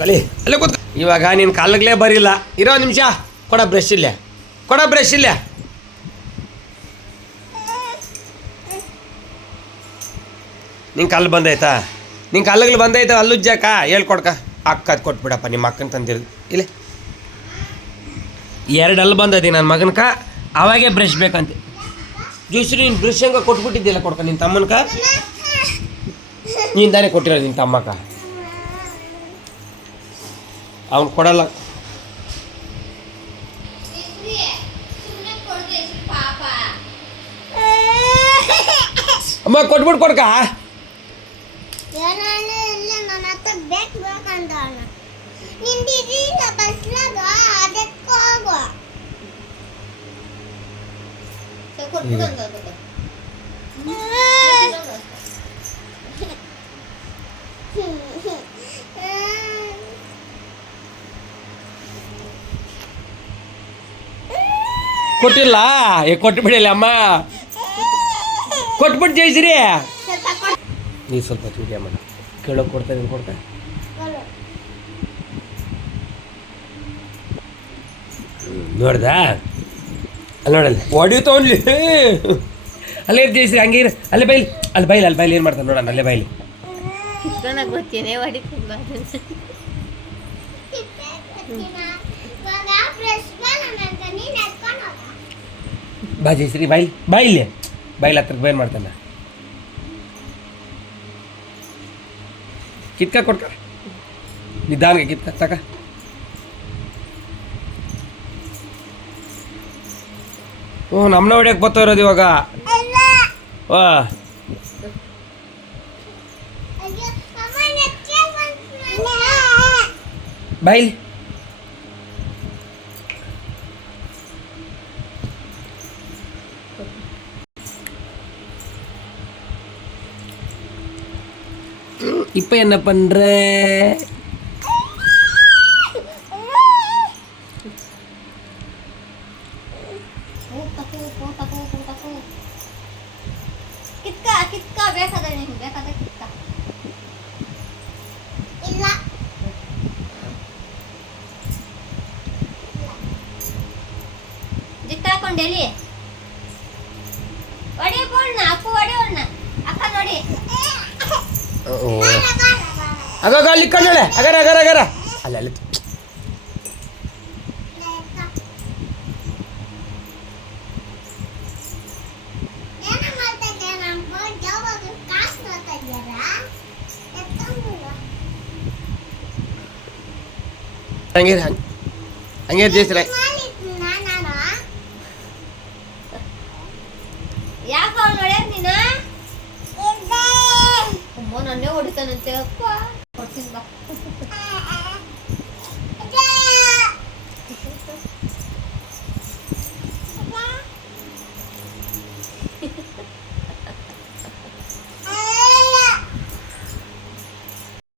ಕಲಿ ಅಲ್ಲೇ ಕೂತ್. ಇವಾಗ ನಿನ್ನ ಕಾಲಗ್ಲೇ ಬರಿಲ್ಲ, ಇರೋ ನಿಮಿಷ. ಕೊಡ ಬ್ರಷ್ ಇಲ್ಲೇ, ಕೊಡ ಬ್ರಷ್ ಇಲ್ಲೇ. ನಿಂಗೆ ಕಲ್ಲು ಬಂದೈತಾ? ನಿಂಗೆ ಕಲ್ಲಗ್ಲು ಬಂದೈತ ಅಲ್ಲುಜ್ಜಾಕ ಹೇಳ್ಕೊಡ್ಕ. ಅಕ್ಕ ಅದು ಕೊಟ್ಬಿಡಪ್ಪ, ನಿಮ್ಮ ಅಕ್ಕನ ತಂದಿರೋದು ಇಲ್ಲೇ. 2 ಹಲ್ಲು ಬಂದೈತಿ ನನ್ನ ಮಗನ್ಕ, ಅವಾಗೇ ಬ್ರಷ್ ಬೇಕಂತೆ. ಜ್ಯೂಸ್ರಿ ನೀನು ಬ್ರಷ್ ಹಂಗೆ ಕೊಟ್ಬಿಟ್ಟಿದ್ದಿಲ್ಲ, ಕೊಡ್ಕ ನಿನ್ನ ತಮ್ಮನ್ಕ. ನೀನು ತಾನೇ ಕೊಟ್ಟಿರೋದು ನಿನ್ನ ತಮ್ಮಕ್ಕ, ಅವ್ನು ಕೊಡಲ್ಲ. ಅಮ್ಮ ಕೊಟ್ಬಿಟ್ಟು ಕೊಡ್ಕ. ಕೊಟ್ಟಿಲ್ಲ, ಕೊಟ್ಟು ಬಿಡಿಲ್ಲ ಅಮ್ಮ, ಕೊಟ್ಬಿಟ್ಟು ಜಯಿಸ್ರಿ. ನೀ ಸ್ವಲ್ಪ ವಿಡಿಯೋ ಮಾಡ, ಕೇಳೋಕೆ ಕೊಡ್ತಾ ಕೊಡ್ತಾ. ನೋಡ್ದ ಅಲ್ಲಿ ನೋಡಲ್ಲ ಹೊಡಿತವನ್ಲಿ. ಅಲ್ಲೇ ಜಯಿಸ್ರಿ, ಹಂಗೆ ಇರು. ಅಲ್ಲೇ ಬೈಲಿ, ಅಲ್ಲಿ ಬೈಲಿ, ಅಲ್ಲಿ ಬೈಲಿ ಏನು ಮಾಡ್ತಾನೆ ನೋಡೋಣ. ಅಲ್ಲೇ ಬೈಲಿ. ಬಾ ಜಯಿಸ್ರಿ, ಬೈಲಿ ಬೈಲಿ ಬೈಲ್ ಹತ್ರಕ್ಕೆ ಬೈಲ್ ಮಾಡ್ತಾನೆ. ಕಿತ್ಕ ಕೊಡ್ಕ, ನಿಧಾನಗೆ ಕಿತ್ಕ ತಕ. ಓ ನಮ್ಮನ್ನ ಹೊಡ್ಯಕ್ಕೆ ಬರ್ತಾ ಇರೋದು ಇವಾಗ. ವಾ ಬೈಲಿ. இப்போ என்ன பண்ற? ಕಿತ್ಕ ಬೇಕಾದ್ರೆ ನಿಂಗೆ ಬೇಕಾದ್ರೆ ಕಿತ್ಕ. ಇಲ್ಲ ಜಿಟ್ಟಾಕೊಂಡೆಲ್ಲಿ ಒಡೆ ಬೋಳ್ನ ಅಪ್ಪು ಒಡೆ ಒಳ್ನ ಅಕ್ಕ ನೋಡಿ. ಆಗ ಅಲ್ಲಿ ಕಣ್ಣಳೆ ಅಗರ ಅಗರ ಅಗರ ಅಲ್ಲ ಅಲ್ಲಿ. ಹಂಗೆ ಹಂಗೆ ಜಯಿಸ್ರ. ಯಾಕೆ ಅವ್ನು ಹೊಡ್ಯಾರ ನೀನು? ಅಮ್ಮ ನನ್ನೇ ಹೊಡಿತಾನಂತೆ ಅಪ್ಪ. ಕೊಡ್ತೀನಿ ಬಾ.